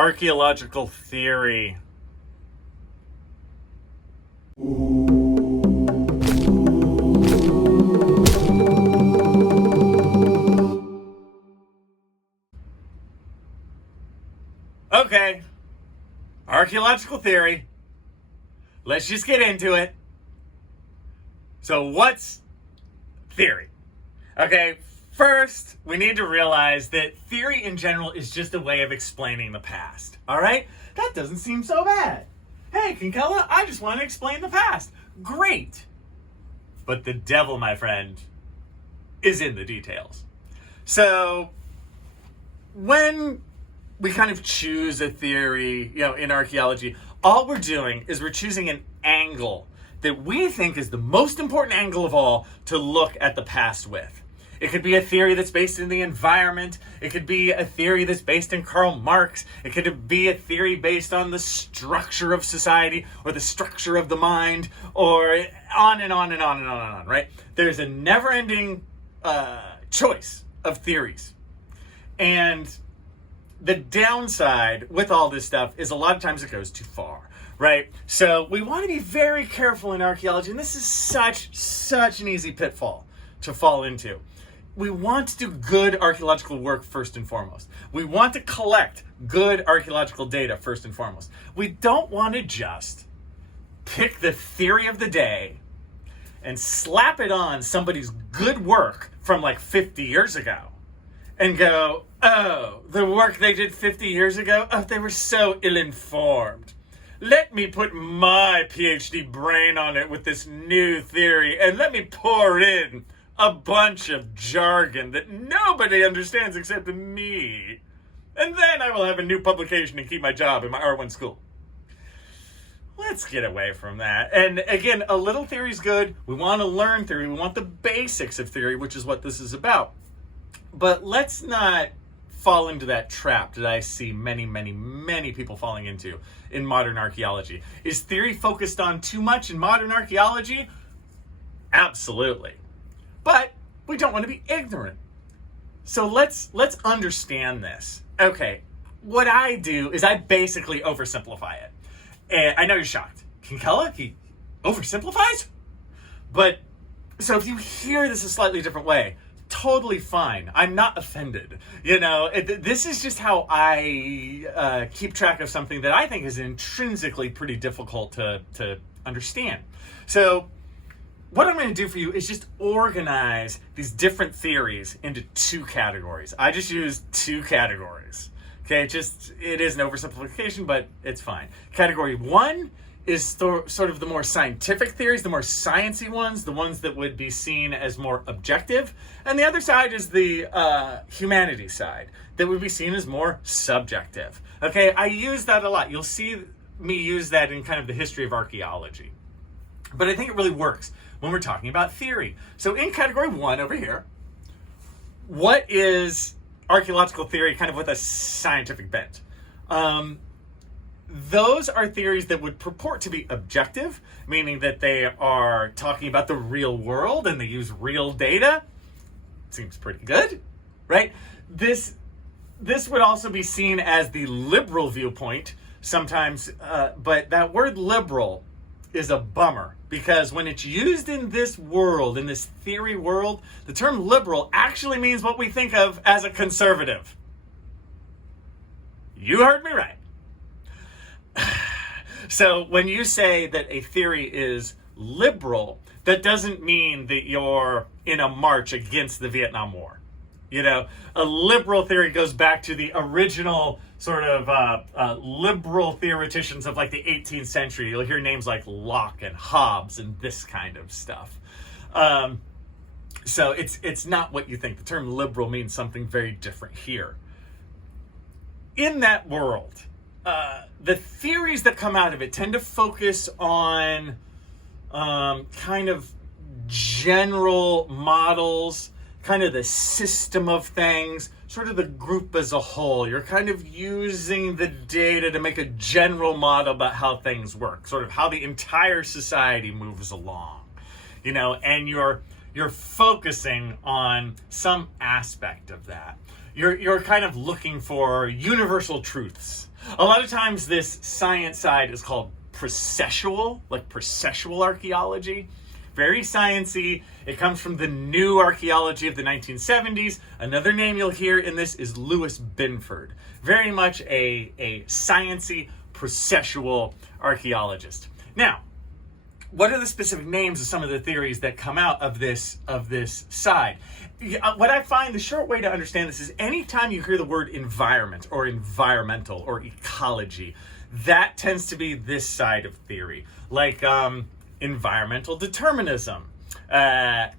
Archaeological theory. Okay, archaeological theory. Let's just get into it. So what's theory? Okay, first, we need to realize that theory in general is just a way of explaining the past. All right? That doesn't seem so bad. Hey, Kinkella, I just want to explain the past. Great. But the devil, my friend, is in the details. So, when we kind of choose a theory, in archaeology, all we're doing is we're choosing an angle that we think is the most important angle of all to look at the past with. It could be a theory that's based in the environment. It could be a theory that's based in Karl Marx. It could be a theory based on the structure of society or the structure of the mind, or on and on and on and on and on, right? There's a never-ending choice of theories. And the downside with all this stuff is a lot of times it goes too far, right? So we want to be very careful in archaeology, and this is such an easy pitfall to fall into. We want to do good archaeological work first and foremost. We want to collect good archaeological data first and foremost. We don't want to just pick the theory of the day and slap it on somebody's good work from like 50 years ago and go, oh, the work they did 50 years ago, oh, they were so ill-informed. Let me put my PhD brain on it with this new theory, and let me pour in a bunch of jargon that nobody understands except me. And then I will have a new publication and keep my job in my R1 school. Let's get away from that. And again, a little theory is good. We want to learn theory. We want the basics of theory, which is what this is about. But let's not fall into that trap that I see many people falling into in modern archaeology. Is theory focused on too much in modern archaeology? Absolutely. But we don't want to be ignorant. So let's understand this. Okay, what I do is I basically oversimplify it. And I know you're shocked. Kinkella, he oversimplifies? But, so if you hear this a slightly different way, totally fine. I'm not offended. This is just how I keep track of something that I think is intrinsically pretty difficult to understand. So what I'm going to do for you is just organize these different theories into two categories. I just use two categories. Okay, it is an oversimplification, but it's fine. Category one is sort of the more scientific theories, the more sciencey ones, the ones that would be seen as more objective. And the other side is the humanities side, that would be seen as more subjective. Okay, I use that a lot. You'll see me use that in kind of the history of archaeology. But I think it really works when we're talking about theory. So in category one over here, what is archaeological theory kind of with a scientific bent? Those are theories that would purport to be objective, meaning that they are talking about the real world and they use real data. Seems pretty good, right? This would also be seen as the liberal viewpoint sometimes, but that word liberal is a bummer, because when it's used in this world, in this theory world, the term liberal actually means what we think of as a conservative. You heard me right. So when you say that a theory is liberal, that doesn't mean that you're in a march against the Vietnam War. A liberal theory goes back to the original sort of liberal theoreticians of like the 18th century. You'll hear names like Locke and Hobbes and this kind of stuff. So it's not what you think. The term liberal means something very different here. In that world, the theories that come out of it tend to focus on kind of general models, kind of the system of things, sort of the group as a whole. You're kind of using the data to make a general model about how things work, sort of how the entire society moves along, and you're focusing on some aspect of that. You're kind of looking for universal truths. A lot of times this science side is called processual, like perceptual archaeology. Very sciencey. It comes from the new archaeology of the 1970s. Another name you'll hear in this is Louis Binford. Very much a sciencey, processual archaeologist. Now, what are the specific names of some of the theories that come out of this side? What I find the short way to understand this is anytime you hear the word environment or environmental or ecology, that tends to be this side of theory. Like environmental determinism,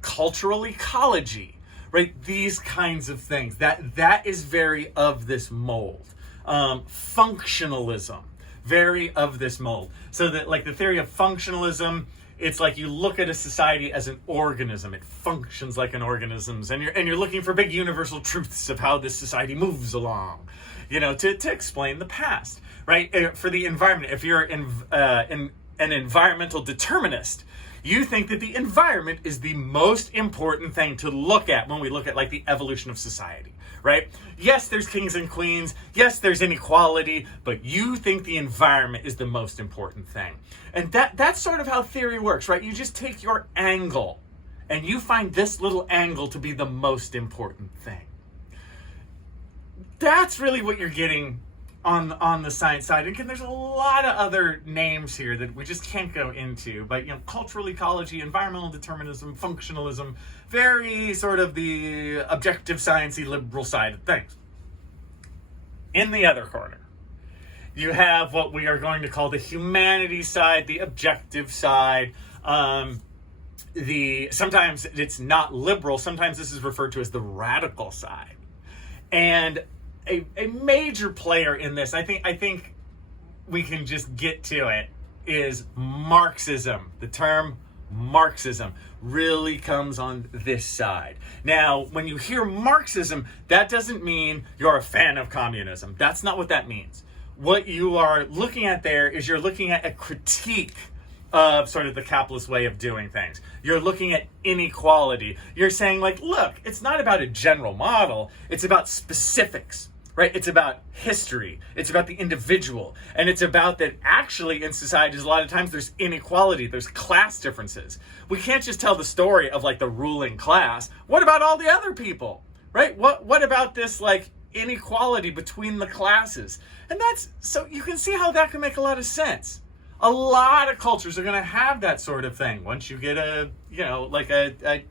cultural ecology, right? These kinds of things. That is very of this mold. Functionalism, very of this mold. So that like the theory of functionalism, it's like you look at a society as an organism. It functions like an organism, and you're looking for big universal truths of how this society moves along, to explain the past, right? For the environment, if you're an environmental determinist, you think that the environment is the most important thing to look at when we look at like the evolution of society, right? Yes, there's kings and queens. Yes, there's inequality, but you think the environment is the most important thing. And that's sort of how theory works, right? You just take your angle and you find this little angle to be the most important thing. That's really what you're getting on the science side. And there's a lot of other names here that we just can't go into, but cultural ecology, environmental determinism, functionalism, very sort of the objective sciencey liberal side of things. In the other corner, you have what we are going to call the humanities side, the objective side. Sometimes it's not liberal, sometimes this is referred to as the radical side. And a major player in this, I think we can just get to it, is Marxism. The term Marxism really comes on this side. Now, when you hear Marxism, that doesn't mean you're a fan of communism. That's not what that means. What you are looking at there is you're looking at a critique of sort of the capitalist way of doing things. You're looking at inequality. You're saying like, look, it's not about a general model. It's about specifics. Right? It's about history. It's about the individual. And it's about that actually in societies, a lot of times there's inequality. There's class differences. We can't just tell the story of like the ruling class. What about all the other people? Right? What about this like inequality between the classes? And so you can see how that can make a lot of sense. A lot of cultures are going to have that sort of thing. Once you get a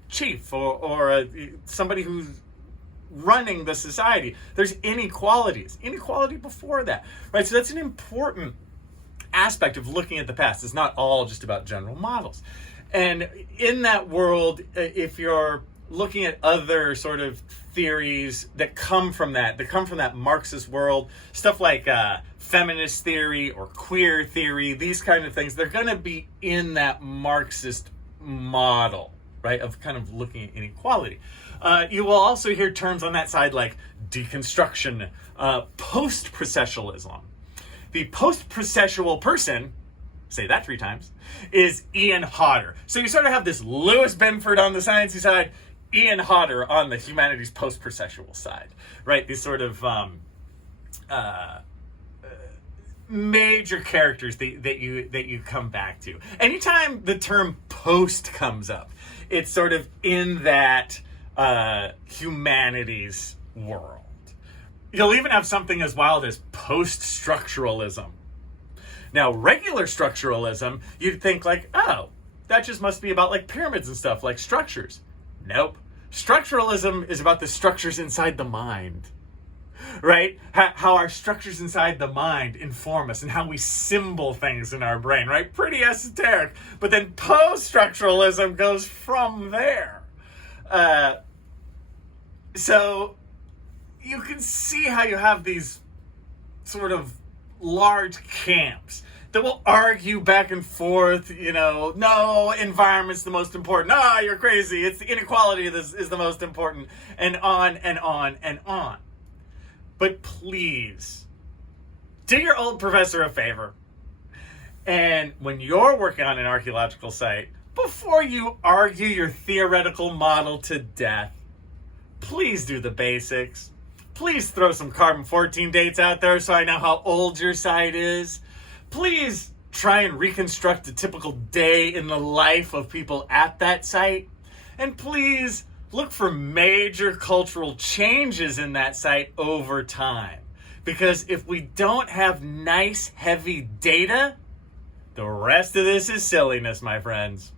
chief or somebody who's running the society, there's inequality before that, right? So that's an important aspect of looking at the past. It's not all just about general models. And in that world, if you're looking at other sort of theories that come from that Marxist world, stuff like feminist theory or queer theory, these kind of things, they're going to be in that Marxist model, right, of kind of looking at inequality. You will also hear terms on that side like deconstruction, post-processualism. The post-processual person, say that 3 times, is Ian Hodder. So you sort of have this Louis Binford on the sciencey side, Ian Hodder on the humanities post-processual side, right? These sort of major characters that you come back to. Anytime the term post comes up, it's sort of in that humanities world. You'll even have something as wild as post-structuralism. Now, regular structuralism, you'd think like, oh, that just must be about like pyramids and stuff, like structures. Nope. Structuralism is about the structures inside the mind, right? How our structures inside the mind inform us and how we symbol things in our brain, right? Pretty esoteric. But then post-structuralism goes from there. So you can see how you have these sort of large camps that will argue back and forth, no, environment's the most important. No, you're crazy. It's the inequality that is the most important, and on and on and on. But please, do your old professor a favor. And when you're working on an archaeological site, before you argue your theoretical model to death, please do the basics. Please throw some carbon-14 dates out there so I know how old your site is. Please try and reconstruct a typical day in the life of people at that site. And please look for major cultural changes in that site over time. Because if we don't have nice, heavy data, the rest of this is silliness, my friends.